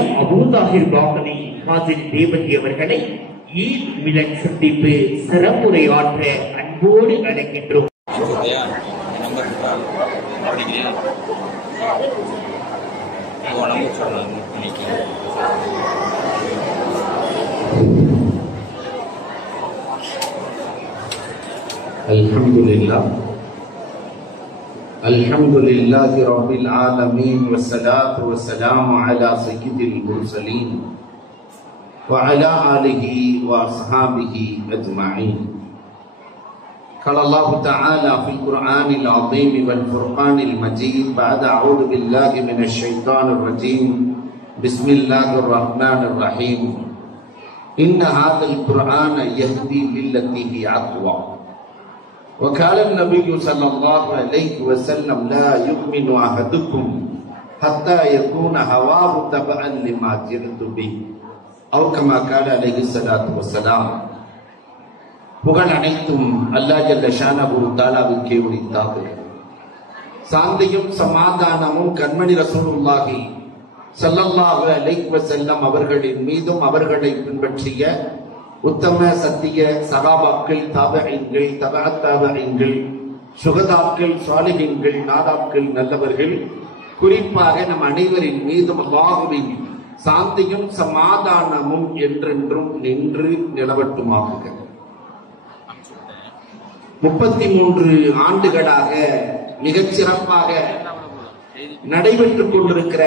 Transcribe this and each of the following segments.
M அபூதாஹிர் பாகனி காசின் தேவதி அவர்களை ஈத் மிலத் சந்திப்பு சிறப்புரையாற்ற அன்போடு அழைக்கின்றோம். Alhamdulillahi Rabbil Alamin wassalatu wassalamu ala sayyidil mursalin wa ala alihi wa ashabihi ajma'in. Qala Allah Ta'ala fil Qur'anil Azim wal Furqanil Majid ba'da a'udhu billahi minash shaitanir rajim. Bismillahir Rahmanir Rahim. Inna hadzal Qur'ana yahdi lillati hi aqwa. وقال النبي صلى الله عليه وسلم لا يؤمن أحدكم حتى يكون هواه تبعا لما جئت به أو كما قال عليه الصلاة والسلام. புகழ் அனைத்தும் அல்லாஹ் ஜல்ல ஷானஹு தஆலாவுக்கே உரித்தாது. சாந்தியும் சமாதானமும் கண்மணி ரசூலுல்லாஹி ஸல்லல்லாஹு அலைஹி வஸல்லம் அவர்களின் மீதும் அவர்களை பின்பற்றிய உத்தம சத்திய சகாபாக்கள், தாபஈன்கள், தபஅத் தாபஈன்கள், சுகதாக்கள், சாலிஹீன்கள், நாதாக்கள், நல்லவர்கள், குறிப்பாக நம் அனைவரின் மீதும் அல்லாஹ்வின் சாந்தியும் சமாதானமும் என்றென்றும் நின்று நிலவட்டுமாகுக. 33 ஆண்டுகளாக மிகச் சிறப்பாக நடைபெற்றுக் கொண்டிருக்கிற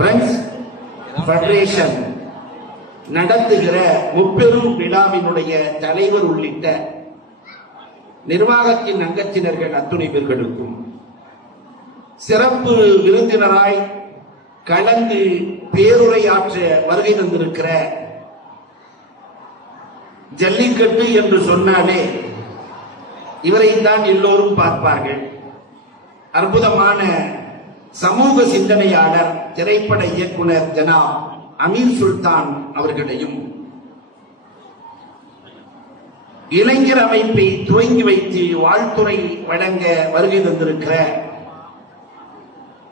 பிரெண்ட்ஸ் ஃபெடரேஷன் நடத்துகிற முப்பெரும் விழாவினுடைய தலைவர் உள்ளிட்ட நிர்வாகத்தின் அங்கத்தினர்கள் அத்துணை பேர்களுக்கும் சிறப்பு விருந்தினராய் கலந்து பேருரையாற்ற வருகை தந்திருக்கிற, ஜல்லிக்கட்டு என்று சொன்னாலே இவரைத்தான் எல்லோரும் பார்ப்பார்கள். அற்புதமான சமூக சிந்தனையாளர், திரைப்பட இயக்குனர் ஜனாப் அமீர் சுல்தான் அவர்களையும், இளைஞர் அமைப்பை துவங்கி வைத்து வாழ்த்துறை வழங்க வருகை தந்திருக்கிற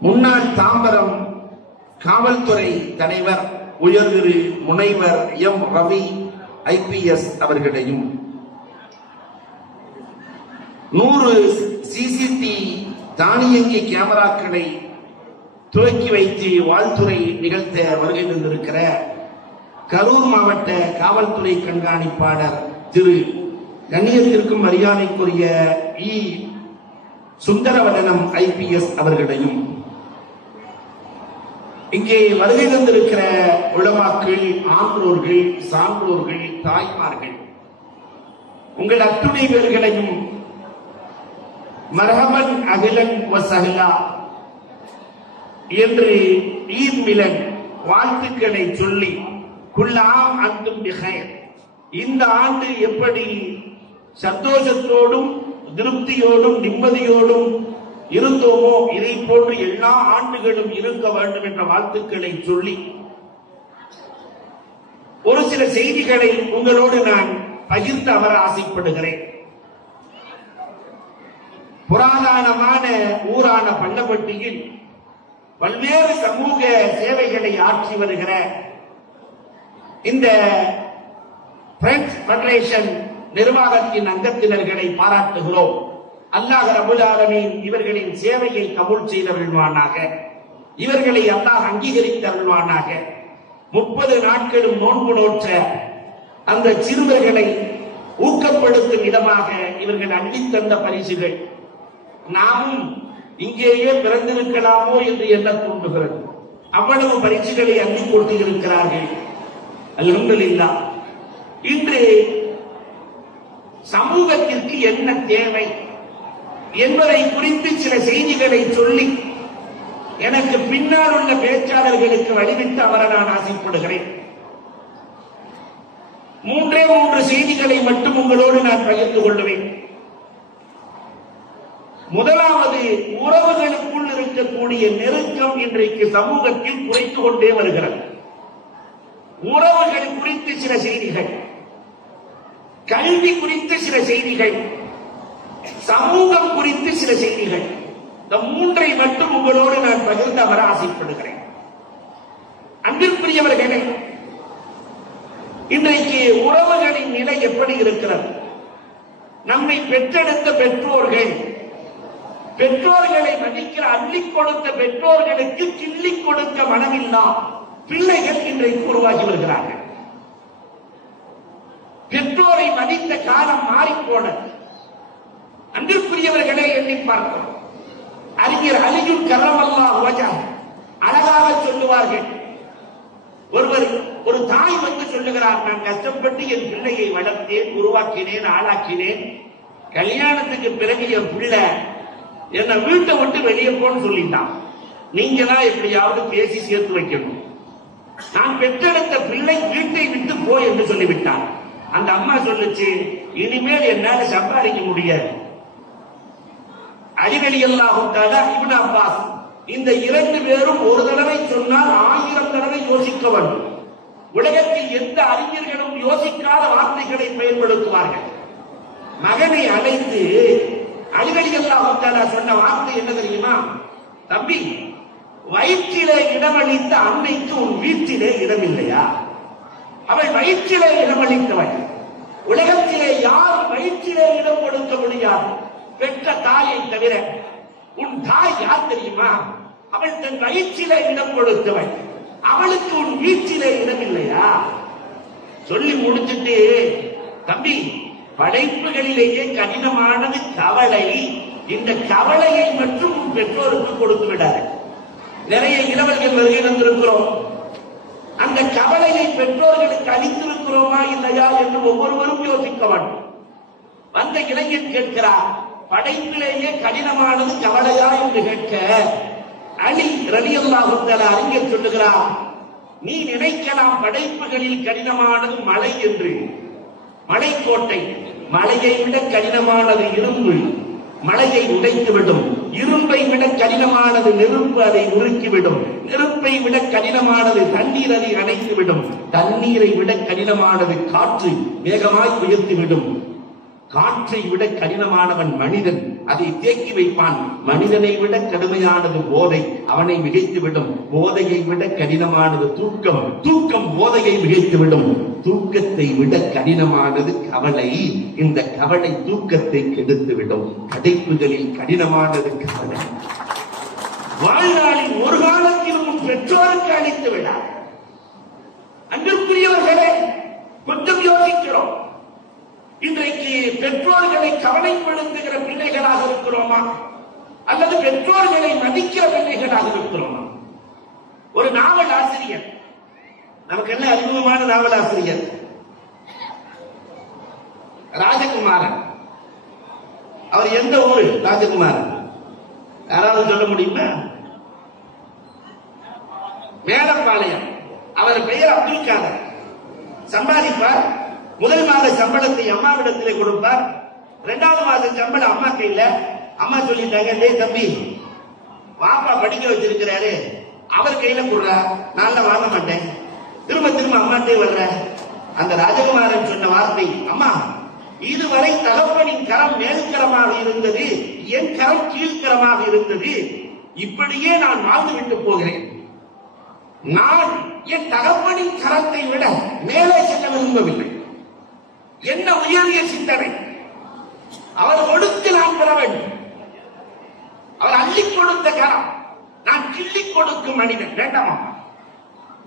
முன்னாள் தாம்பரம் காவல்துறை தலைவர் உயர்திரு முனைவர் எம் ரவி IPS அவர்களையும், 100 CCTV தானியங்கி கேமராக்களை துவக்கி வைத்து வாழ்த்துறை நிகழ்த்த வருகை தந்திருக்கிற கரூர் மாவட்ட காவல்துறை கண்காணிப்பாளர் திரு கண்ணியத்திற்கும் மரியாதைக்குரிய சுந்தரவதனம் IPS அவர்களையும், இங்கே வருகை தந்திருக்கிற உலமாக்கள், ஆன்றோர்கள், சான்றோர்கள், தாய்மார்கள், உங்கள் அத்துணை பேர்களையும் மர்ஹபன் அகிலன் வசஹலா என்று ஈத் மிலத் வாழ்த்துக்களை சொல்லி, குல்லாம் அன்தும் பிகைர், இந்த ஆண்டு எப்படி சந்தோஷத்தோடும் திருப்தியோடும் நிம்மதியோடும் இருந்தோமோ இதை போன்று எல்லா ஆண்டுகளும் இருக்க வேண்டும் என்ற வாழ்த்துக்களை சொல்லி, ஒரு சில செய்திகளை உங்களோடு நான் பகிர்ந்து அமர ஆசைப்படுகிறேன். புராதனமான ஊரான பள்ளப்பட்டியில் பல்வேறு சமூக சேவைகளை ஆற்றி வருகிற இந்த பிரெண்ட்ஸ் ஃபெடரேஷன் நிர்வாகத்தின் அங்கத்தினர்களை பாராட்டுகிறோம். அல்லாஹ் ரப்பல் ஆலமீன் இவர்களின் சேவையை கபூல் செய்தருள்வானாக, இவர்களை அல்லாஹ் அங்கீகரித்தருள்வானாக. 30 நாட்களும் நோன்பு நோற்ற அந்த சிறுவர்களை ஊக்கப்படுத்தும் விதமாக இவர்கள் அள்ளித்தந்த பரிசுகள் நாமும் இங்கேயே பிறந்திருக்கலாமோ என்று எண்ண தூண்டுகிறது. அவ்வளவு பரிசுகளை அள்ளி கொடுத்திருக்கிறார்கள். அல்ஹம்துலில்லாஹ். இன்று சமூகத்திற்கு என்ன தேவை என்பதை குறித்து சில செய்திகளை சொல்லி எனக்கு பின்னால் உள்ள பேச்சாளர்களுக்கு வழிவிட்டு அமர நான் ஆசைப்படுகிறேன். 3 செய்திகளை மட்டும் உங்களோடு நான் பகிர்ந்து கொள்வேன். முதலாவது, உறவுகளுக்குள் இருக்கக்கூடிய நெருக்கம் இன்றைக்கு சமூகத்தில் குறைத்துக் கொண்டே வருகிறது. உறவுகள் குறித்து சில செய்திகள், கல்வி குறித்து சில செய்திகள், சமூகம் குறித்து சில செய்திகள், இந்த 3 மட்டும் உங்களோடு நான் பகிர்ந்து அமர ஆசைப்படுகிறேன். அன்பிற்குரியவர்களே, இன்றைக்கு உறவுகளின் நிலை எப்படி இருக்கிறது? நம்மை பெற்றெடுத்த பெற்றோர்கள், பெற்றோர்களை மதிக்கிற அள்ளி கொடுத்த பெற்றோர்களுக்கு கிள்ளி கொடுக்க மனமில்லா பிள்ளைகள் இன்றைக்கு உருவாகி வருகிறார்கள். பெற்றோரை மதித்த காலம் மாறிப்போனது. அன்பிற்குரியவர்களே, எண்ணி பார்க்கிறோம். அறிஞர் அலியுல் கர்ரமல்லாஹு வஜஹ் அழகாக சொல்லுவார்கள். ஒரு தாய் வந்து சொல்லுகிறார், நான் கஷ்டப்பட்டு என் பிள்ளையை வளர்த்தேன், உருவாக்கினேன், ஆளாக்கினேன். கல்யாணத்துக்கு பிறகு என் பிள்ளை என்ன வீட்டை விட்டு வெளியே போன்னு சொல்லிட்டான். நீங்க தான் எப்படியாவது பேசி சேர்த்து வைக்கணும். நான் பெற்றெடுத்த பிள்ளை வீட்டை விட்டு போய் என்று சொல்லிவிட்டான். அந்த அம்மா சொல்லுச்சு, இனிமேல் என்னால சம்பாதிக்க முடியாது. அலி ரலியல்லாஹு தஆலா, இப்னு அப்பாஸ், இந்த இரண்டு பேரும் ஒரு தடவை சொன்னால் 1000 தடவை யோசிக்க வேண்டும். உலகத்தில் எந்த அறிஞர்களும் யோசிக்காத வார்த்தைகளை பயன்படுத்துவார்கள். மகனை அழைத்து அலி ரலியல்லாஹு தஆலா சொன்ன வார்த்தை என்ன தெரியுமா? தம்பி, வயிற்றிலே இடமளித்த அன்னைக்கு உன் வீட்டிலே இடமில்லையா? அவள் வயிற்றிலே இடமளித்தவள். உலகத்திலே யார் வயிற்றிலே இடம் கொடுக்க முடியாது பெற்ற தாயை தவிர. உன் தாய் யார் தெரியுமா? அவள் தன் வயிற்றிலே இடம் கொடுத்தவள். அவளுக்கு உன் வீட்டிலே இடமில்லையா? சொல்லி முடிச்சுட்டு, தம்பி, படைப்புகளிலேயே கடினமானது கவலை. இந்த கவலையை மட்டும் உன் பெற்றோருக்கு கொடுத்து விடாது. நிறைய இளவர்கள் வருகை வந்திருக்கிறோம். அந்த கவலையை பெற்றோர்களுக்கு அளித்திருக்கிறோமா இல்லையா என்று ஒவ்வொருவரும் யோசிக்க வேண்டும். வந்த இளைஞன் கேட்கிறார், படைப்பிலேயே கடினமானது கவலையா என்று கேட்க, அலி ரலியல்லாஹு தஆலா அறிஞர் சொல்லுகிறார், நீ நினைக்கலாம் படைப்புகளில் கடினமானது மலை என்று. மலைக்கோட்டை, மலையை விட கடினமானது இரும்பு, மலையை உடைத்துவிடும். இரும்பை விட கடினமானது நெருப்பு, அதை உருக்கிவிடும். நெருப்பை விட கடினமானது தண்ணீர், அதை அணைத்துவிடும். தண்ணீரை விட கடினமானது காற்று, வேகமாய் உயர்த்திவிடும். காற்றை விட கடினமானவன் மனிதன், அதை தேக்கி வைப்பான். மனிதனை விட கடுமையானது போதை, அவனை மிகைத்துவிடும். போதையை விட கடினமானது தூக்கம், தூக்கம் போதையை மிகைத்துவிடும். தூக்கத்தை விட கடினமானது கவலை, இந்த கவலை தூக்கத்தை கெடுத்துவிடும். படைப்புகளில் கடினமானது கவலை. வாழ்நாளில் ஒரு காலத்திலும் பெற்றோருக்கு அளித்து விடார். அன்பிற்குரியவர்களே, கொஞ்சம் யோசிக்கிறோம். இன்றைக்கு பெற்றோர்களை கவலைப்படுத்துகிற பிள்ளைகளாக இருக்கிறோமா அல்லது பெற்றோர்களை மதிக்கிற பிள்ளைகளாக இருக்கிறோமா? ஒரு நாவல் ஆசிரியர், நமக்கு என்ன அறிமுகமான நாவல் ஆசிரியர் ராஜகுமாரன். அவர் எந்த ஊரு? ராஜகுமாரன். யாராவது சொல்ல முடியுமா? மேலப்பாளையம். அவர் பெயர் அப்துல் காதர். சம்பாதிப்பார். முதல் மாத சம்பளத்தை அம்மாவிடத்திலே கொடுப்பார். 2வது மாத சம்பளம் அம்மா கையில. அம்மா சொல்லிட்டாங்க, டேய் தம்பி, வாப்பா படிக்க வச்சிருக்கிறாரு, அவர் கையில கொடுறா, நான் வாங்க மாட்டேன். திரும்ப திரும்ப அம்மாட்டே வர்ற. அந்த ராஜகுமாரன் சொன்ன வார்த்தை, அம்மா, இதுவரை தகப்பனின் கரம் மேல்கரமாக இருந்தது, என் கரம் கீழ்கரமாக இருந்தது. இப்படியே நான் வாழ்ந்து விட்டு போகிறேன். நான் என் தகப்பனின் கரத்தை விட மேலே செல்ல விரும்பவில்லை. என்ன உயரிய சிந்தனை! அவர் கொடுத்து நான் பெற வேண்டும். அவர் அள்ளி கொடுத்த கரம், நான் கிள்ளி கொடுக்கும் மனிதன் வேண்டாமா?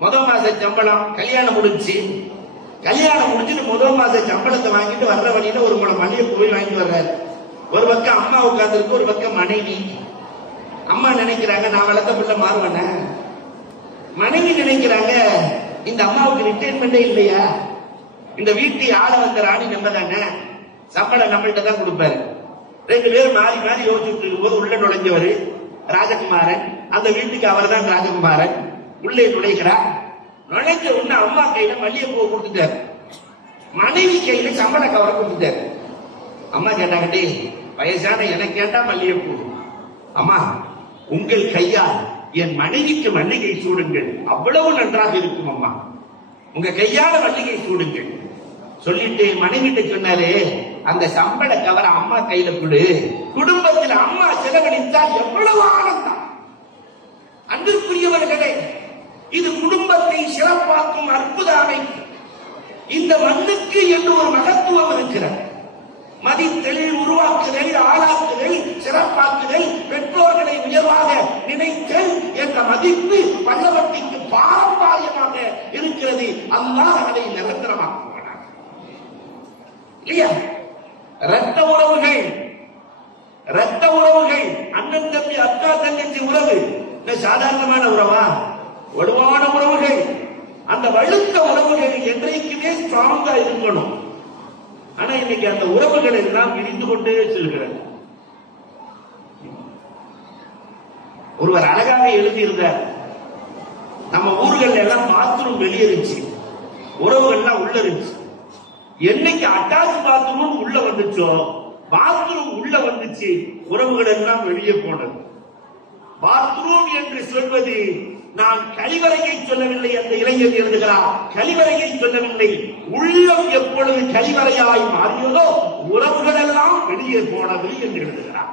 முதல் மாச சம்பளம், கல்யாணம் முடிஞ்சு, கல்யாணம் முடிச்சுட்டு முதல் மாச சம்பளத்தை வாங்கிட்டு வர்ற வழியில ஒரு முளை மல்லிகைப்பூ போய் வாங்கிட்டு வர்றாரு. ஒரு பக்கம் அம்மா உட்கார்ந்துருக்கு, ஒரு பக்கம் மனைவி. அம்மா நினைக்கிறாங்க, நான் வளர்த்த பிள்ளை மாறுவன. மனைவி நினைக்கிறாங்க, இந்த அம்மாவுக்கு ரிட்டைர்மெண்டே இல்லையா, இந்த வீட்டை ஆள வந்த ராணி நம்ம தானே, சம்பளம் நம்மள்கிட்ட தான் கொடுப்பாரு. 2 பேரும் மாறி மாறி யோசிச்சுட்டு இருக்கும்போது உள்ள நுழைஞ்சவர் ராஜகுமாரன். அந்த வீட்டுக்கு அவர் தான் ராஜகுமாரன். உள்ளே நுழைகிறார். நுழைஞ்ச உடனே அம்மா கையில மல்லிகைப்பூ கொடுத்துட்டாரு, மனைவி கையில சம்பள கவரை கொடுத்துட்டாரு. அம்மா கேட்டாங்க, டேய் வயசான எனக்கு கேட்டா மல்லிகைப்பூ, அம்மா உங்கள் கையால் என் மனைவிக்கு மல்லிகை சூடுங்கள், அவ்வளவு நன்றாக இருக்கும் அம்மா, உங்க கையால மல்லிகை சூடுங்கள். சொல்லிட்டு மனைவிட்ட சொன்னாரு, அந்த சம்பள கவரை அம்மா கையில கொடு, குடும்பத்தில் அம்மா செலவழித்தால் எவ்வளவு ஆனந்தம். அன்பிற்குரியவர்களே, இது குடும்பத்தை சிறப்பாக்கும் அற்புத அமைப்பு. இந்த மண்ணுக்கு என்று ஒரு மகத்துவம் இருக்கிறது. மதித்தல், உருவாக்குதல், ஆளாக்குதல், சிறப்பாக்குதல், பெற்றோர்களை உயர்வாக நினைத்தல் என்ற மதிப்பு பல்லவட்டிக்கு பாரம்பரியமாக இருக்கிறது. அல்லாஹ் அதை நிரந்தரமாக்குவானாக. இல்லையா? இரத்த உறவுகள், இரத்த உறவுகள், அண்ணன் தம்பி, அக்கா தங்கச்சி உறவு சாதாரணமான உறவா? வலுவான உறவுகள். அந்த வலுத்த உறவுகள் என்றைக்குமே ஸ்ட்ராங்கா இருக்கணும். ஆனா இன்னைக்கு அந்த உறவுகள் எல்லாம் இடிந்து கொண்டே செல்கிறது. ஒருவர் அழகாக எழுதியிருந்தார், நம்ம ஊர்கள் எல்லாம் பாத்ரூம் வெளியேறிச்சு, உறவுகள்லாம் உள்ள இருந்துச்சு. என்னைக்கு அட்டாச் பாத்ரூம் உள்ள வந்துச்சோ, பாத்ரூம் உள்ள வந்துச்சு, உறவுகள் எல்லாம் வெளியே போனது. பாத்ரூம் என்று சொல்வது நான் கழிவறையை சொல்லவில்லை. அந்த இளைஞர் எழுதுகிறார், கழிவறையை சொல்லவில்லை. உள்ளம் எப்பொழுது கழிவறையாய் மாறியதோ உறவுகள் எல்லாம் வெளியே போனது என்று எழுதுகிறார்.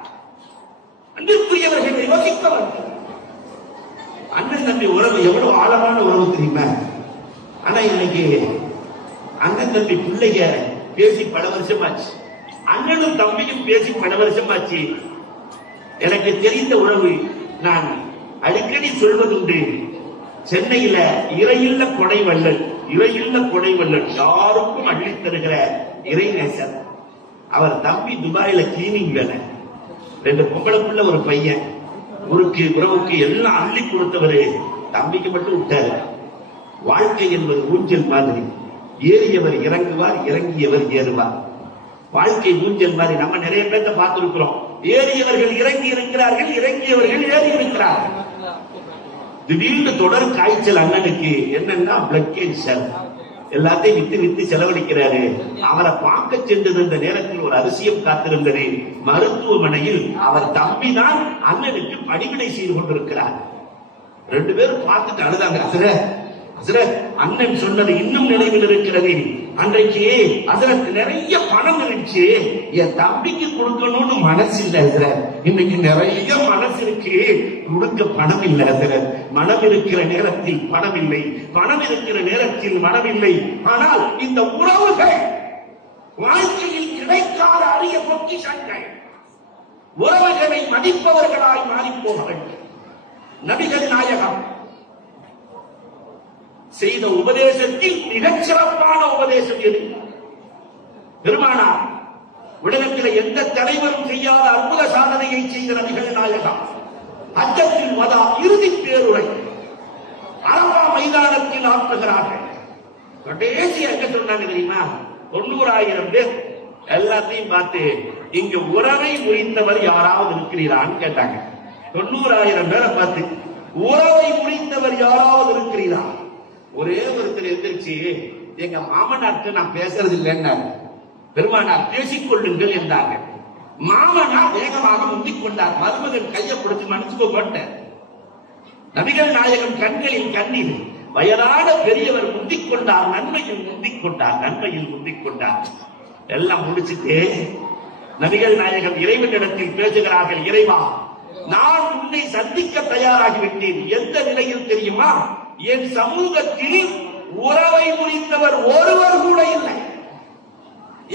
அன்பிற்குரியவர்கள் யோசிப்பவர், அண்ணன் தம்பி உறவு எவ்வளவு ஆழமான உறவு தெரியுமா? ஆனா இன்னைக்கு அண்ணன் தம்பி பிள்ளைங்க பேசி பல வருஷமாச்சு, அண்ணனும் தம்பியும் பேசி பல வருஷமாச்சு. எனக்கு தெரிந்த உறவு நான் அடிக்கடி சொல்வதுண்டு. சென்னையில இறையுள்ள கொடை வள்ளல், இறையுள்ள கொடை வள்ளல், யாருக்கும் அள்ளி தருகிற இறைநேசர். அவர் தம்பி துபாயில கிளீனிங் வேலை, 2 பொம்பளைக்குள்ள ஒரு பையன், ஊருக்கு உறவுக்கு எல்லாம் அள்ளி கொடுத்தவரு தம்பிக்கு மட்டும் விட்டாரு. வாழ்க்கை என்பது ஊஞ்சல் மாதிரி, ஏறியவர் இறங்குவார், இறங்கியவர் ஏறுவார். வாழ்க்கை ஊஞ்சல் மாதிரி. நம்ம நிறைய பேர்த்த பார்த்திருக்கிறோம், ஏறியவர்கள் இறங்கி இருக்கிறார்கள், இறங்கியவர்கள் ஏறி இருக்கிறார்கள். திடீர்னு தொடர் காய்ச்சல் அண்ணனுக்கு. என்னன்னா பிளட் கேன்சர். எல்லாத்தையும் வித்து வித்து செலவழிக்கிறாரு. அவரை பார்க்க சென்றிருந்த நேரத்தில் ஒரு அதிசயம் காத்திருந்தது. மருத்துவமனையில் அவர் தம்பிதான் அண்ணனுக்கு பணிவிடை செய்து கொண்டிருக்கிறார். 2 பேரும் பார்த்துட்டு அழுதாங்க. அசரத், அண்ணன் சொன்னது இன்னும் நினைவில் இருக்கிறது. அன்றைக்கு அசரத் நிறைய பணம் இருந்துச்சு, என் தம்பிக்கு கொடுக்கணும்னு மனசு இல்ல அசரத். இன்னைக்கு நிறைய மனசு இருக்கு, கொடுக்க பணம் இல்ல அசரத். மனம் இருக்கிற நேரத்தில் பணம் இல்லை, பணம் இருக்கிற நேரத்தில் மனம் இல்லை. ஆனால் இந்த உறவுகள் வாழ்க்கையில் கிடைக்காத அரிய பொக்கிஷங்கள். உறவுகளை மதிப்பவர்களாய் மாறி போக வேண்டும். நபிகள் நாயகம் செய்த உபதேசத்தில் மிகச் சிறப்பான உபதேசம் எது? பெருமானார் உலகத்தில் எந்த தலைவரும் செய்யாத அற்புத சாதனையை செய்த நபிகள் நாயகம் ஹஜ்ஜத்துல் வதா இறுதி பேருரை அரபா மைதானத்தில் ஆற்றுகிறார்கள். கடைசி எங்க சொன்னாங்க தெரியுமா? 90,000 பேர் எல்லாத்தையும் பார்த்து, இங்க உறவை முறித்தவர் யாராவது இருக்கிறீரான்னு கேட்டாங்க. 90,000 பேரை பார்த்து, உறவை முறித்தவர் யாராவது இருக்கிறீரா? ஒரே ஒருத்தர் எந்திரிச்சு, எங்க மாமனாருக்கு நான் பேசுறது இல்லைன்னு. பெருமானார் பேசிக் கொள்ளுங்கள் என்றாங்க. மாமனார் வேகமாக முந்திக் கொண்டார். மருமகன் கையை பிடிச்சு மன்னிச்சுக்கோ போட்டார். நபிகள் நாயகம் கண்களில் கண்ணீர். வயதான பெரியவர் முந்திக் கொண்டார், நன்மையில் முந்திக் கொண்டார், நன்மையில் முந்திக் கொண்டார். எல்லாம் முடிச்சுட்டு நபிகள் நாயகம் இறைவனிடத்தில் பேசுகிறார்கள். இறைவா, நான் உன்னை சந்திக்க தயாராகிவிட்டேன். எந்த நிலையில் தெரியுமா? என் சமூகத்தில் உறவை முறித்தவர் ஒருவர் கூட இல்லை.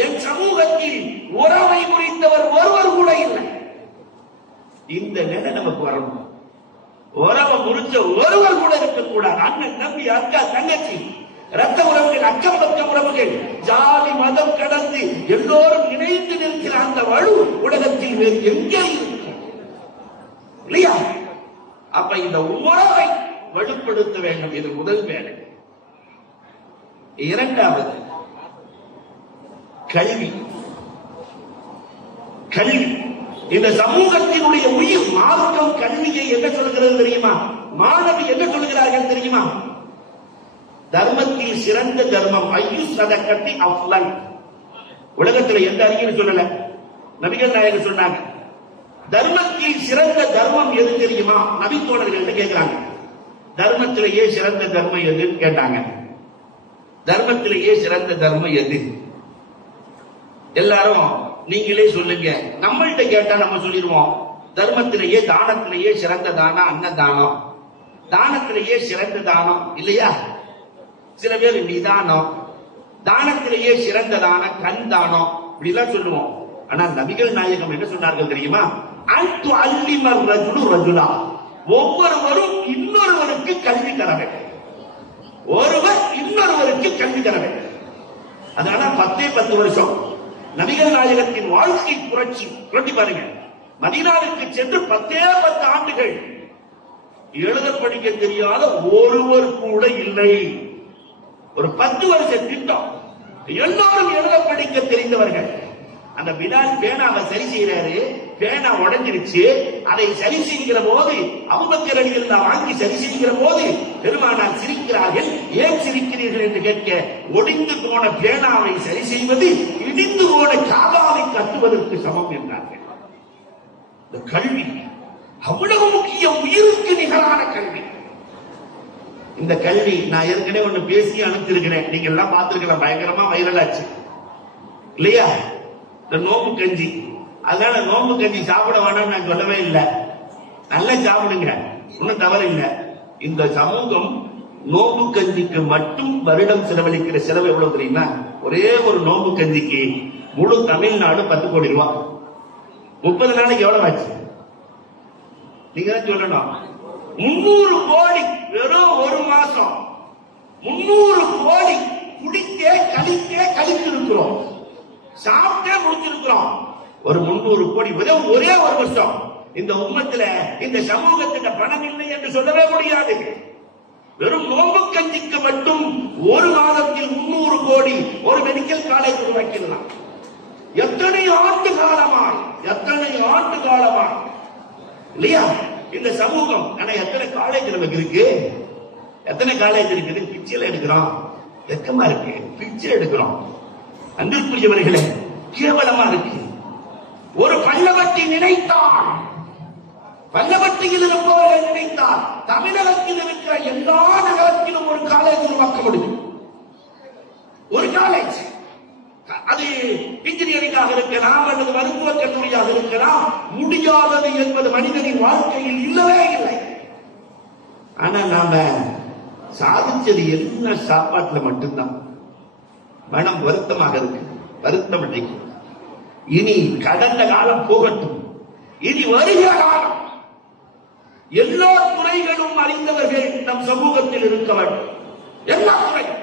என் சமூகத்தில் உறவை முறித்தவர் ஒருவர் கூட இல்லை. இந்த நிலை நமக்கு வரணும். உறவை முறிச்ச ஒருவர் கூட இருக்கக்கூடாது. அண்ணன் தம்பி அக்கா தங்கச்சி ரத்த உறவுகள், அக்கம் பக்க உறவுகள், ஜாதி மதம் கடந்து எல்லோரும் இணைந்து நிற்கிற அந்த வலு உலகத்தில் வேறு எங்கே இருக்கு இல்லையா? அப்ப இந்த உறவை வலுப்படுத்த வேண்டும். இது முதல் வேலை. இரண்டாவது கல்வி. கல்வி இந்த சமூகத்தினுடைய உயிர். மார்க்கம் கல்வியை என்ன சொல்கிறது தெரியுமா? மாணவி என்ன சொல்கிறார்கள் தெரியுமா? தர்மத்தில் சிறந்த தர்மம் ஐயு சதக்கத்தி அஃலல். உலகத்தில் எந்த அறிஞரும் சொல்லல, நபிகள் நாயகம் சொன்னாங்க. தர்மத்தில் சிறந்த தர்மம் எது தெரியுமா? நபி தோழர்கள் கேட்கிறாங்க, தர்மத்திலேயே சிறந்த தர்மம் எதுன்னு கேட்டாங்க. தர்மத்திலேயே சிறந்த தர்மம் எது? எல்லாரும் நீங்களே சொல்லுங்க. நம்மள்கிட்ட கேட்டா நம்ம சொல்லிடுவோம், தர்மத்திலேயே தானத்திலேயே சிறந்த தானம் அன்னதானம். தானத்திலேயே சிறந்த தானம் இல்லையா? சில பேர் நிதானம், தானத்திலேயே சிறந்த தானம் கண் தானம் இப்படிலாம் சொல்லுவோம். ஆனா நபிகள் நாயகம் என்ன சொன்னார்கள் தெரியுமா? அன்து அல்லிமர் ரஜுலு ரஜுலா, ஒவ்வொருவரும் இன்னொருவருக்கு கல்வி தர வேண்டும். ஒருவர் இன்னொருவருக்கு கல்வி தர வேண்டும். அதனால 10 வருஷம் நபிகள் நாயகத்தின் வாழ்க்கை புரட்டி பாருங்க. மதீனாவிற்கு சென்று 10 ஆண்டுகள் எழுத படிக்க தெரியாத ஒருவர் கூட இல்லை. ஒரு 10 வருஷ திட்டம், எல்லாரும் எழுத படிக்க தெரிந்தவர்கள். அந்த பிலால் பேனாவை சரி செய்யறாரு, பேனா உடைஞ்சிருச்சு. அதை சரி செய்கிற போது அபூபக்கர் ரலியல்லாஹு வாங்கி சரி செய்கிற போது பெருமானார் சிரிக்கிறார்கள். ஏன் சிரிக்கிறீர்கள் என்று கேட்க, ஒடிந்து போன பேனாவை சரி செய்வது இடிந்து போன காபாவை கட்டுவதற்கு சமம் என்றார்கள். இந்த கல்வி அவ்வளவு முக்கிய, உயிருக்கு நிகரான கல்வி. இந்த கல்வி நான் ஏற்கனவே ஒண்ணு பேசி அனுப்பிச்சிருக்கிறேன், நீங்க எல்லாம் பார்த்திருக்கலாம், பயங்கரமா வைரல் ஆச்சு இல்லையா? இந்த நோம்பு கஞ்சி. அதனால நோம்பு கஞ்சி சாப்பிட வேணாம் நான் சொல்லவே இல்லை, நல்லா சாப்பிடுங்க, ஒன்னும் தவறு இல்லை. இந்த சமூகம் நோம்பு கஞ்சிக்கு மட்டும் வருடம் செலவழிக்கிற செலவு எவ்வளவு தெரியுமா? ஒரே ஒரு நோம்பு கஞ்சிக்கு முழு தமிழ்நாடு 10 கோடி ரூபாய். 30 நாளைக்கு எவ்வளவு ஆச்சு நீங்க தான் சொல்லணும். 300 கோடி வெறும் ஒரு மாசம். 300 கோடி குடித்தே கழித்து இருக்கிறோம், சாப்பிட்டே முடிச்சிருக்கிறோம். ஒரு 300 கோடி வெறும் ஒரே ஒரு வருஷம். இந்த உம்மத்துல இந்த சமூகத்தின் பணம் இல்லை என்று சொல்லவே முடியாது. வெறும் நோம்பு கஞ்சிக்கு மட்டும் ஒரு மாதத்தில் 300 கோடி ஒரு மெடிக்கல் காலேஜ் உருவாக்கிடலாம். எத்தனை ஆண்டு காலமாய் இல்லையா இந்த சமூகம்? ஆனா எத்தனை காலேஜ் நமக்கு இருக்கு? எத்தனை காலேஜ் இருக்குது? பிச்சையில எடுக்கிறோம், வெக்கமா இருக்கு, பிச்சை எடுக்கிறோம். அன்பிற்குரியவர்களே, கேவலமா இருக்கு. ஒரு பல்லவட்டி நினைத்தால், பல்லவட்டியில் இருப்பவர்கள் நினைத்தால் தமிழகத்தில் இருக்கிற எல்லா நகரத்திலும் ஒரு காலேஜ் உருவாக்க முடியும். ஒரு காலேஜ், அது இன்ஜினியரிங்காக இருக்கலாம் அல்லது மருத்துவக் கல்லூரியாக இருக்கலாம். முடியாதது என்பது மனிதனின் வாழ்க்கையில் இல்லவே இல்லை. ஆனா நாம சாதிச்சது என்ன? சாப்பாட்டுல மட்டும்தான். மனம் வருத்தமாக இருக்கு, வருத்தம் அடைக்கும். இனி கடந்த காலம் போகட்டும், இனி வருகிற காலம். எல்லா துறைகளும் அறிந்தவர்கள் நம் சமூகத்தில் இருக்க வேண்டும். எல்லா துறையும்.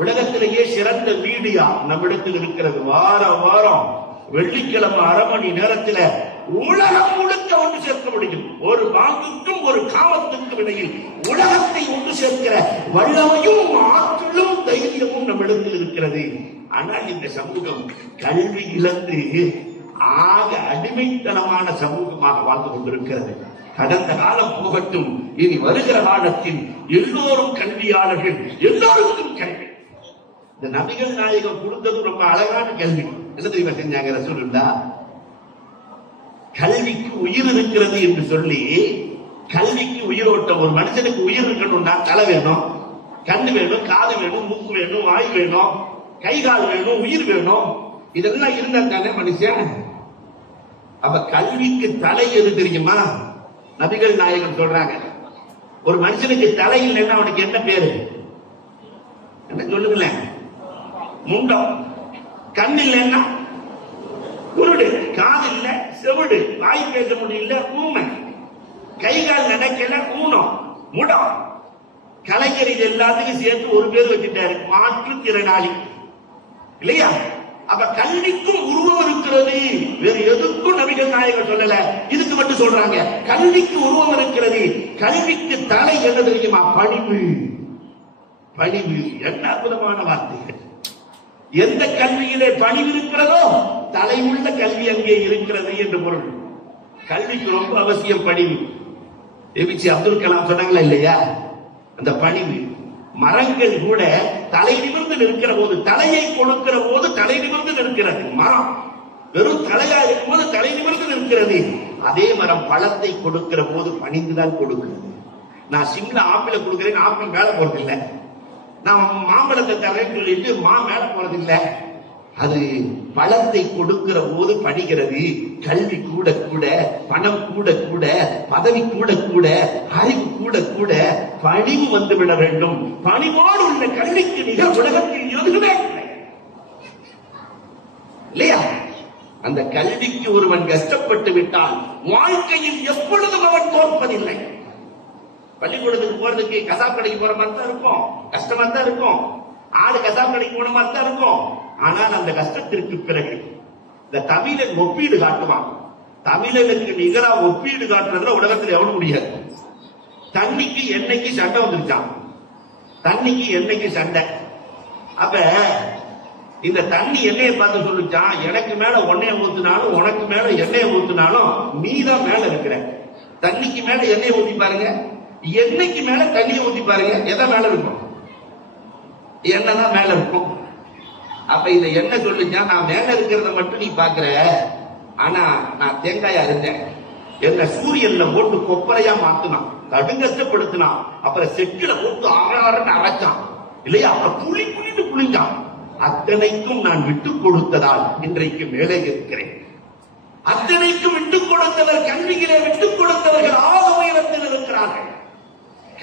உலகத்திலேயே சிறந்த மீடியா நம்மிடத்தில் இருக்கிறது. வாரம் வெள்ளிக்கிழமை 1/2 மணி நேரத்தில் உலகம் முழுக்க ஒன்று சேர்க்க முடியும். ஒரு பாங்குக்கும் ஒரு காமத்துக்கும் இடையில் உலகத்தை ஒன்று சேர்க்கிற வல்லமையும் ஆற்றலும் தைரியமும் நம்மிடத்தில் இருக்கிறது. ஆனால் இந்த சமூகம் கல்வி இழந்து ஆக அடிமைத்தனமான சமூகமாக வாழ்ந்து கொண்டிருக்கிறது. கடந்த காலம் போகட்டும், இனி வருகிற காலத்தில் எல்லோரும் கல்வியாளர்கள், எல்லோருக்கும் கல்வி. இந்த நபிகள் நாயகம் கொடுத்தது ரொம்ப அழகான கல்வி. என்ன தெரியுமா செஞ்சாங்க ரசூலுல்லாஹ்? கல்விக்கு உயிர் இருக்கிறது என்று சொல்லி, கல்விக்கு உயிரோட்டம். ஒரு மனுஷனுக்கு உயிர் இருக்கணும்னா தலை வேணும், கண்ணு வேணும், காது வேணும், மூக்கு வேணும், வாய் வேணும், கை கால் வேணும், உயிர் வேணும். இதெல்லாம் இருந்தா தானே மனுஷன். அப்ப கல்விக்கு தலை எது தெரியுமா? நபிகள் நாயகம் சொல்றாங்க, ஒரு மனுஷனுக்கு தலை இல்லைன்னா அவனுக்கு என்ன பேரு? என்ன சொல்லுங்களேன்? முண்டம். கண் இல்லைன்னா குருடு, காது இல்ல செவிடு, வாய் பேச முடியல ஊமை, கை கால் நடக்கல ஊனம், முடம். கலைஞர் இது எல்லாத்துக்கும் சேர்த்து ஒரு பேர் வச்சுட்டாரு, மாற்றுத்திறனாளி இல்லையா? அப்ப கல்விக்கும் உருவம் இருக்கிறது. வேறு எதுக்கும் நபிகள் நாயகம் சொல்லல, இதுக்கு மட்டும் சொல்றாங்க கல்விக்கு உருவம் இருக்கிறது. கல்விக்கு தலை என்ன தெரியுமா? பணிவு. பணிவு. என்ன அற்புதமான வார்த்தைகள்! எந்த கல்வியிலே பணிவு இருக்கிறதோ தலை உள்ள கல்வி அங்கே இருக்கிறது என்று பொருள். கல்விக்கு ரொம்ப அவசியம் பணிவு. ஏபிஜே அப்துல் கலாம் சொன்னாங்களா இல்லையா? அந்த பணிவு. மரங்கள் கூட தலை நிமிர்ந்து நிற்கிற போது, தலையை கொடுக்கிற போது தலை நிமிர்ந்து நிற்கிறது. மரம் வெறும் தலையா இருக்கும் போது தலை நிமிர்ந்து நிற்கிறது. அதே மரம் பழத்தை கொடுக்கிற போது பணிந்துதான் கொடுக்கிறது. நான் சிம்லா ஆப்பிள கொடுக்கிறேன், ஆப்பிள் மேல போறது இல்லை. நான் மாம்பழத்தை தரேன்னு சொல்லிட்டு மேல போறது இல்லை. அது பழத்தை கொடுக்கிற போது பணிகிறது. கல்வி கூட கூட, பணம் கூட கூட, பதவி கூட கூட, அறிவு கூட கூட, பணிவு வந்துவிட வேண்டும். பணிவோடு உள்ள கல்விக்கு நிகழ் உலகத்தில் எதுவுமே இல்லையா? அந்த கல்விக்கு ஒருவன் கஷ்டப்பட்டு விட்டால் வாழ்க்கையில் எப்பொழுதும் அவன் தோற்பதில்லை. பள்ளிக்கூடத்துக்கு போறதுக்கு கசாப் கடைக்கு போற மாதிரி தான் இருக்கும், கஷ்டமா தான் இருக்கும். ஆடு கசாப் கடைக்கு போன மாதிரி தான் இருக்கும். ஆனால் அந்த கஷ்டத்திற்கு பிறகு இந்த தமிழன் ஒப்பீடு காட்டுவான். தமிழனுக்கு நிகரா ஒப்பீடு காட்டுறதுல உலகத்தில் எவனும் முடியாது. தண்ணிக்கு எண்ணெய்க்கு சண்டை வந்துருச்சான். தண்ணிக்கு எண்ணெய்க்கு சண்டை. அப்ப இந்த தண்ணி எண்ணெயை பார்த்து சொல்லிச்சான், எனக்கு மேல ஒன்னைய ஊத்தினாலும் உனக்கு மேல எண்ணெயை ஊத்தினாலும் நீ தான் மேல இருக்கிற. தண்ணிக்கு மேல எண்ணெயை ஊத்தி பாருங்க, எண்ணெய்க்கு மேல தண்ணியை ஊத்தி பாருங்க, எதை மேல இருக்கும்? எண்ணெய் தான் மேல இருக்கும். அப்ப இந்த எண்ணெய் சொல்லிச்சா, நான் மேல இருக்கிறத மட்டும் நீ பாக்குற, ஆனா நான் தேங்காயா இருந்தேன். என்ன சூரியன்ல போட்டு கொப்பரையா மாத்தினான், கடுங்கஷ்டப்படுத்தினான். அப்புறம் செக்கில போட்டு ஆறாரன்னு அரைச்சான் இல்லையா? அப்புறம் புளி புளிட்டு புளிஞ்சான். அத்தனைக்கும் நான் விட்டுக் கொடுத்ததால் இன்றைக்கு மேலே இருக்கிறேன். அத்தனைக்கும் விட்டுக் கொடுத்தவர், கல்வியிலே விட்டுக் கொடுத்தவர்கள் ஆக உயரத்தில் இருக்கிறார்கள்.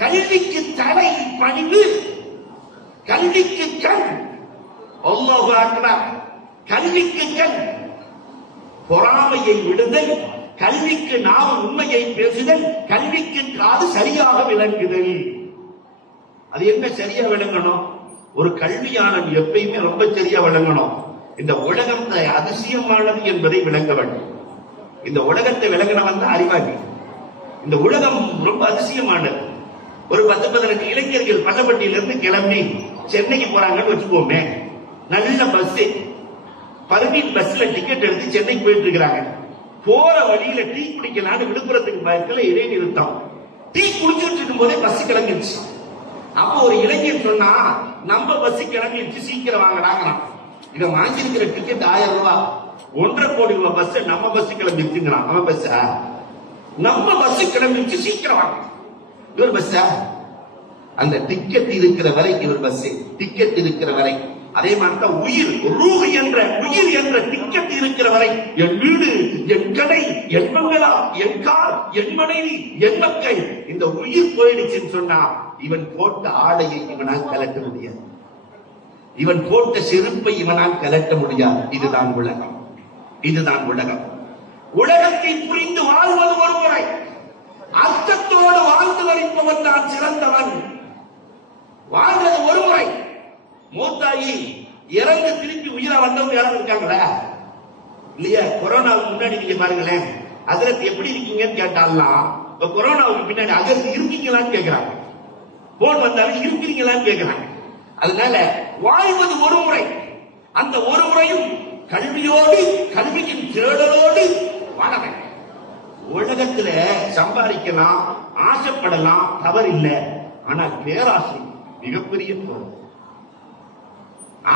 கல்விக்கு தலை பணிவு, கல்விக்கு கண். அல்லாஹு அக்பர். கல்விக்கு கண் பொறாமையை விடுதல், கல்விக்கு நாவு உண்மையை பேசுதல், கல்விக்கு காது சரியாக விளங்குதல். அது என்ன சரியா விளங்கணும்? ஒரு கல்வியாளன் எப்பயுமே ரொம்ப சரியா விளங்கணும். இந்த உலகம் அதிசயமானது என்பதை விளங்க வேண்டும். இந்த உலகத்தை விளங்கினவன் தான் அறிவாளி. இந்த உலகம் ரொம்ப அதிசயமானது. ஒரு 10-15 இளைஞர்கள் பள்ளப்பட்டியிலிருந்து கிளம்பி சென்னைக்கு போறாங்கன்னு வச்சுக்கோமே. நல்ல பஸ், பர்வீன் பஸ்ல டிக்கெட் எடுத்து சென்னைக்கு போயிட்டு இருக்கிறாங்க. போற வழியில டீ குடிக்கலான்னு விழுப்புரத்துக்கு பக்கத்துல இடைநிறுத்தம். டீ குடிச்சுட்டு இருக்கும் போதே பஸ் கிளம்பிடுச்சு. அப்போ ஒரு இளைஞர் சொன்னா, நம்ம பஸ் கிளம்பிடுச்சு, சீக்கிரம் வாங்கடாங்கிறான். இதை வாங்கியிருக்கிற டிக்கெட் 1000 ரூபாய், 1.5 கோடி ரூபாய் பஸ் நம்ம பஸ் கிளம்பிடுச்சுங்கிறான். அவன் பஸ், நம்ம பஸ் கிளம்பிடுச்சு, சீக்கிரம் வாங்க. இவர் பஸ், அந்த டிக்கெட் இருக்கிற வரை இவர் பஸ், டிக்கெட் இருக்கிற வரை. அதே மாதிரி தான் உயிர், ரூஹ் என்ற உயிர் என்ற டிக்கெட் இருக்கிற வரை, என் வீடு, என் கடை, என் பங்களா, என் கார், என் மனைவி, என் மக்கள், இந்த உயிர் போயிடுச்சுன்னு சொன்னா இவன் போட்ட ஆடையை இவனால் கலட்ட முடியாது, இவன் போட்ட செருப்பை இவனால் கலட்ட முடியாது. இதுதான் உலகம், இதுதான் உலகம். உலகத்தை புரிந்து வாழ்வது ஒரு முறை, அர்த்தத்தோடு வாழ்ந்து வரைப்பவன் தான் சிறந்தவன். வாழ்வது ஒரு முறை. மூத்தாயி இறந்து திருப்பி உயிரா வந்தவங்க யாரும் இருக்காங்களா இல்லையா? கொரோனாவுக்கு முன்னாடி நீங்க பாருங்களேன், ஹஜ்ரத் எப்படி இருக்கீங்கன்னு கேட்டாலாம், இப்ப கொரோனாவுக்கு பின்னாடி ஹஜ்ரத் இருக்கீங்களான்னு கேட்கிறாங்க. போன் வந்தாலும் இருக்கிறீங்களான்னு கேட்கிறாங்க. அதனால வாழ்வது ஒரு முறை. அந்த ஒரு முறையும் கல்வியோடு, கல்வியின் தேடலோடு வாழ வேண்டும். உலகத்துல சம்பாதிக்கலாம், ஆசைப்படலாம், தவறில்லை. ஆனால் பேராசை மிகப்பெரிய பொருள்.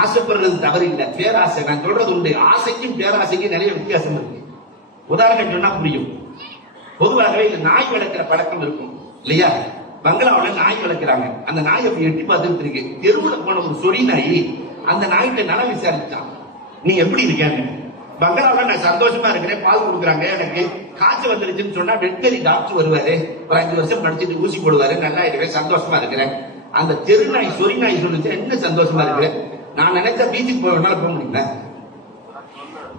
ஆசைப்படுறது தவறில்லை, பேராசை. நான் சொல்றது உண்டு, ஆசைக்கும் பேராசைக்கும் நிறைய வித்தியாசம் இருக்கு. உதாரணம் சொன்னா புரியும். பொதுவாகவே இந்த நாய் வளர்க்கிற பழக்கம் இருக்கும் இல்லையா? பங்களாவில் நாய் வளர்க்கிறாங்க. அந்த நாய் அப்படி எட்டி பார்த்துட்டு இருக்கு. தெருவில் போன ஒரு சொறி நாய் அந்த நாய்கிட்ட நலம் விசாரிச்சான், நீ எப்படி இருக்கேன்னு. பங்களாவில் நான் சந்தோஷமா இருக்கிறேன், பால் கொடுக்குறாங்க, எனக்கு காய்ச்சல் வந்துருச்சுன்னு சொன்னா வெட்டரி டாக்டர் வருவாரு, ஒரு 5 வருஷம் படிச்சுட்டு ஊசி போடுவாரு, நல்லா இருக்கிறேன், சந்தோஷமா இருக்கிறேன். அந்த தெரு நாய் சொறி நாய் சொல்லுச்சு, என்ன சந்தோஷமா இருக்கிறேன், நான் நினைச்சா பீச்சுக்கு போக வேணாலும் போக முடியுமா,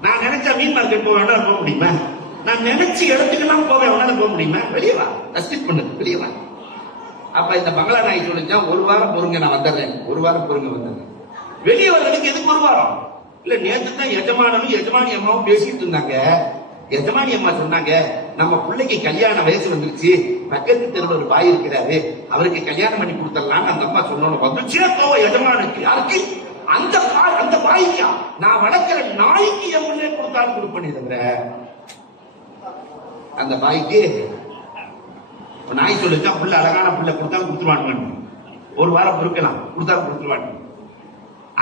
நான் நினைச்சா மீன் மார்க்கெட் போக வேணாலும் போக முடியுமா, நான் நினைச்ச இடத்துக்கெல்லாம் போக வேணாலும் போக முடியுமா, வெளியே வா, ரெஸ்ட்ரிக்ட் பண்ணு, வெளியே வா. அப்ப இந்த பங்களா நாய் சொல்லிச்சா, 1 வாரம் பொறுங்க, நான் வந்துடுறேன், 1 வாரம் பொறுங்க வந்துடுறேன். வெளியே வர்றதுக்கு எதுக்கு 1 வாரம்? இல்ல, நேற்று தான் எஜமானனும் எஜமானி அம்மாவும் பேசிட்டு இருந்தாங்க. எஜமானி அம்மா சொன்னாங்க, நம்ம பிள்ளைக்கு கல்யாண வயசு வந்துருச்சு, பக்கத்து தெருவில் ஒரு பாய் இருக்கிறாரு, அவருக்கு கல்யாணம் பண்ணி கொடுத்துடலான்னு அந்த அம்மா சொன்னோன்னு வந்துச்சே கோவ எஜமானுக்கு. யாருக்கு? அந்த பாய்க்கா? நான் வளர்க்கிற நாய்க்கு என் பிள்ளை கொடுத்தாலும் கொடுப்பேன். தவிர அந்த பாய்க்கு நாய் சொல்லிச்சா, பிள்ளை அழகான பிள்ளை கொடுத்தாலும் கொடுத்துருவாங்க, 1 வாரம் பொறுக்கலாம், கொடுத்தாலும் கொடுத்துருவாங்க.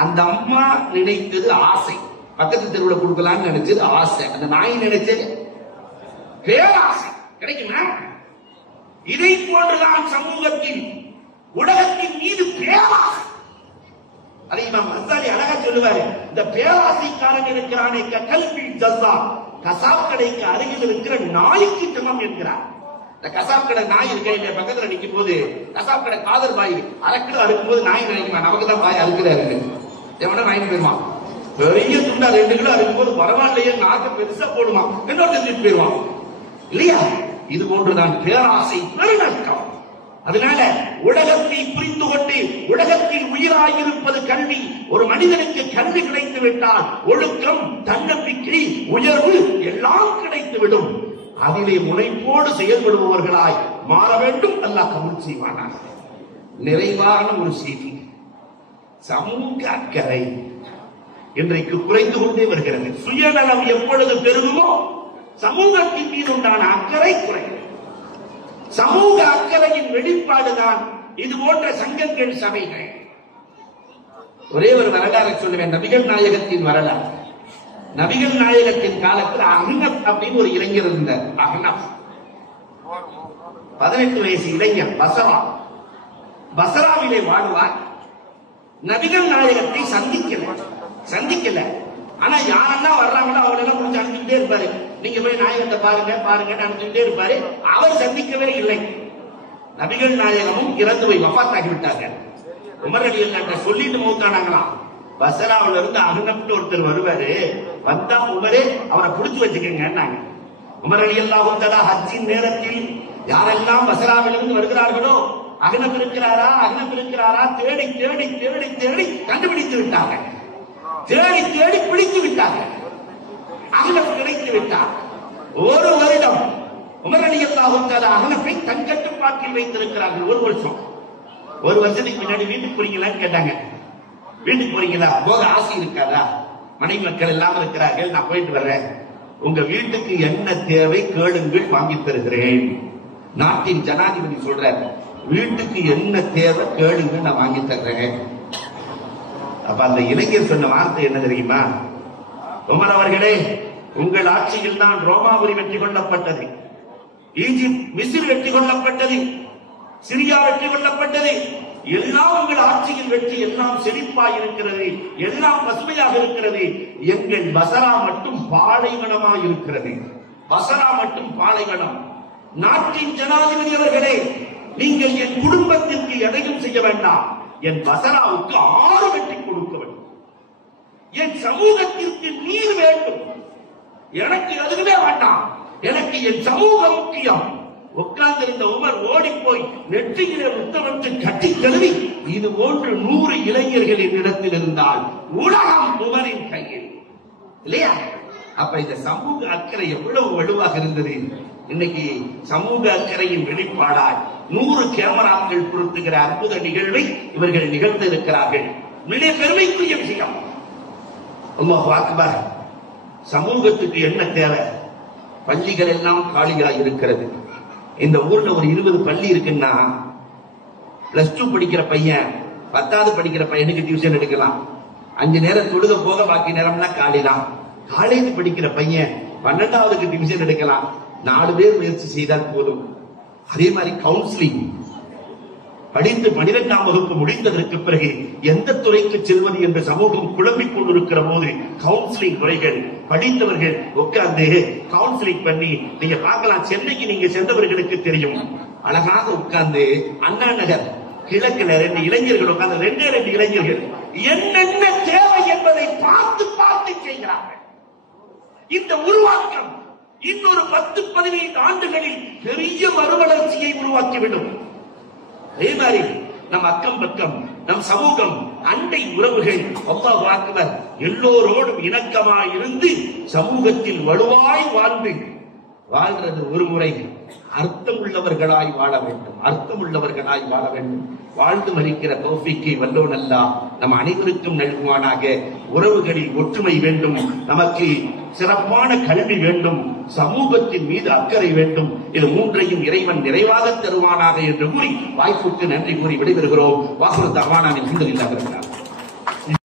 அந்த அம்மா நினைத்தது ஆசை, பக்கத்து தெருவில் கொடுக்கலாம்னு நினைச்சது ஆசை. அந்த நாய் நினைச்சது பேராசை. கிடைக்குமா? இதை போன்றுதான் சமூகத்தில், உலகத்தின் மீது பேராசை. அதை இமாம் கசாலி அழகா சொல்லுவாரு. இந்த பேராசைக்காரன் இருக்கிறானே கல்வி ஜல்லா, கசாப் கடைக்கு அருகில் இருக்கிற நாய்க்கு சமம் என்கிறார். இந்த கசாப் கடை நாய் இருக்க இல்லையா, பக்கத்துல நிக்கும் போது கசாப் கடை காதர் பாய் அரைக்கிலோ அறுக்கும் போது நாய் நினைக்குமா நமக்கு தான் பாய் அறுக்கிறாரு, எவனா வாங்கிட்டு போயிருவான். பெரிய துண்டா 2 கிலோ அறுக்கும் போது பரவாயில்லையே நாக்கு பெருசா போடுவான், இன்னொரு செஞ்சுட்டு போயிருவான் இல்லையா. இது போன்றுதான் பேராசை பெருநஷ்டம். அதனால உலகத்தை புரிந்து கொண்டு உலகத்தில் உயிராயிருப்பது கல்வி. ஒரு மனிதனுக்கு கல்வி கிடைத்து விட்டால் ஒழுக்கம், தன்னம்பிக்கை, உயர்வு எல்லாம் கிடைத்துவிடும். அதிலே முனைப்போடு செயல்படுபவர்களாய் மாற வேண்டும். அல்லாஹ் கபூல் செய்வானாக. நிறைவான ஒரு செய்தி, சமூக அக்கறை இன்றைக்கு குறைந்து கொண்டே வருகிறது. சுயநலம் எப்பொழுது பெருகுமோ சமூகத்தின் மீது உண்டான அக்கறை குறையும். சமூக அக்கறையின் வெளிப்பாடுதான் இது போன்ற சங்கங்கள், சபைகள். ஒரே ஒரு வரலாறு சொல்லுவேன், நபிகள் நாயகத்தின் வரலாறு. நபிகள் நாயகத்தின் காலத்தில் அஹ்னப் அப்படின்னு ஒரு இளைஞர் இருந்தார். அஹ்னப் 18 வயசு இளைஞர், பசராவிலே வாழ்வார். நபிகள் நாயகத்தை சந்திக்கல. ஆனா யாரெல்லாம் வர்றாங்களோ அவங்களெல்லாம் முடிஞ்சு அனுப்பிட்டே இருப்பாரு. நீங்க போய் நாயகத்தை பாருங்க அனுப்பிட்டே இருப்பாரு. அவர் சந்திக்கவே இல்லை. நபிகள் நாயகமும் இறந்து போய் வஃபாத் ஆகிவிட்டார்கள். உமர் ரலியல்லாஹு சொல்லிட்டு மௌத்தானாங்களாம். பசராவில இருந்து அஹ்னப்னு ஒருத்தர் வருவாரு, வந்தா உமரே அவரை புடிச்சு வச்சுக்கங்க. உமர் ரலியல்லாஹு தஆலா ஹஜ்ஜின் நேரத்தில் யாரெல்லாம் பசராவிலிருந்து வருகிறார்களோ அஹ்னப் இருக்கிறாரா தேடி கண்டுபிடித்து விட்டாங்க. தேடி பிடித்து விட்டார்கள். அஹ்னப் கிடைத்து விட்டார். ஒரு வருடம் உமர் ரலியல்லாஹு தஆலா அஹ்னப்பை தன் கட்டுப்பாட்டில் வைத்திருக்கிறார்கள். ஒரு வருஷம். ஒரு வருஷத்துக்கு முன்னாடி வீட்டுக்கு போறீங்களான்னு கேட்டாங்க. வீட்டுக்கு போறீங்களா, போக ஆசை இருக்காதா, மனைவி மக்கள் எல்லாம் இருக்கிறார்கள், நான் போயிட்டு வர்றேன், உங்க வீட்டுக்கு என்ன தேவை கேளுங்கள், வாங்கி தருகிறேன். நாட்டின் ஜனாதிபதி சொல்றாரு, வீட்டுக்கு என்ன தேவை கேளுங்க, நான் வாங்கி தர்றேன். அப்ப அந்த இளைஞர் சொன்ன வார்த்தை என்ன தெரியுமா? உமர் அவர்களே, உங்கள் ஆட்சியில் தான் ரோமாபுரி வெற்றி கொள்ளப்பட்டது, ஈஜிப்ட் மிஸ்ர் வெற்றி கொள்ளப்பட்டது, சிரியா வெற்றி கொள்ளப்பட்டது. எல்லாம் உங்கள் ஆட்சியில் வெற்றி, எல்லாம் செழிப்பாய் இருக்கிறது, எல்லாம் பசுமையாக இருக்கிறது. எங்கள் பசரா மட்டும் பாலைவனமாய் இருக்கிறது. பசரா மட்டும் பாலைவனம். நாட்டின் ஜனாதிபதி அவர்களே, நீங்கள் என் குடும்பத்திற்கு எதையும் செய்ய வேண்டாம், என் பசராவுக்கு 6 வெற்றி கொடுக்க வேண்டும். என் சமூகத்திற்கு நீர் வேண்டும். எனக்கு எதுவுமே வேண்டாம், எனக்கு என் சமூகம் முக்கியம். உட்கார்ந்திருந்த உமர் ஓடி போய் நெற்றியிலே முத்தமிட்டு கட்டி கழுவி, இது போன்று 100 இளைஞர்கள் என்னிடத்தில் இருந்தால் உலகம் உமரின் கையில் இல்லையா? அப்ப இந்த சமூக அக்கறை எவ்வளவு வலுவாக இருந்தது. இன்னைக்கு சமூக அக்கறையின் வெளிப்பாடாய் 100 கேமராக்கள் பொருத்துகிற அற்புத நிகழ்வை இவர்கள் நிகழ்ந்து இருக்கிறார்கள். மிக பெருமைக்குரிய விஷயம். அல்லாஹ் அக்பர். சமூகத்துக்கு என்ன தேவை? பள்ளிகள் எல்லாம் காலியாக இருக்கிறது. இந்த ஊர்ல ஒரு 20 பள்ளி இருக்குன்னா, +2 படிக்கிற பையன் 10வது படிக்கிற பையனுக்கு டியூஷன் எடுக்கலாம். 5 நேரம் தொழுக போக பாக்கி நேரம்லாம் காலிதான். காலேஜ் படிக்கிற பையன் 12வதுக்கு டியூஷன் எடுக்கலாம். 4 பேர் முயற்சி செய்தால் போதும். அதே மாதிரி கவுன்சிலிங் படித்து 12ஆம் வகுப்பு முடிந்ததற்கு பிறகு எந்த துறைக்கு செல்வது என்று சமூகம் குழம்பிக் கொண்டிருக்கிற போது கவுன்சிலிங் துறைகள் படித்தவர்கள் உட்கார்ந்து கவுன்சிலிங் பண்ணி, நீங்க பார்க்கலாம், சென்னைக்கு நீங்க சென்றவர்களுக்கு தெரியும், அழகாக உட்கார்ந்து அண்ணா நகர் கிழக்குல 2 இளைஞர்கள் உட்கார்ந்து 2 இளைஞர்கள் என்னென்ன தேவை என்பதை பார்த்து செய்கிறார்கள். இந்த உருவாக்கம் இன்னொரு 10-15 ஆண்டுகளில் பெரிய மறுவளர்ச்சியை உருவாக்கிவிடும். அதே மாதிரி நம் அக்கம் பக்கம், நம் சமூகம், அண்டை உறவுகள், அல்லாஹ் அக்பர், எல்லோரோடும் இணக்கமாய் இருந்து சமூகத்தில் வலுவாய் வாழ்றது ஒரு முறை. அர்த்தம் உள்ளவர்களாய் வாழ வேண்டும். வாழ்ந்து மறிக்கிற தௌஃபீக்கை வல்லோன் அல்லாஹ் நம் அனைவருக்கும் நல்குவானாக. உறவுகளில் ஒற்றுமை வேண்டும், நமக்கு சிறப்பான கல்வி வேண்டும், சமூகத்தின் மீது அக்கறை வேண்டும். இது 3ஐயும் இறைவன் நிறைவாக தருவானாக என்று கூறி வாய்ப்புக்கு நன்றி கூறி விடைபெறுகிறோம். வாஹிரு தஅவானா அல்ஹம்துலில்லாஹி ரப்பில் ஆலமீன்.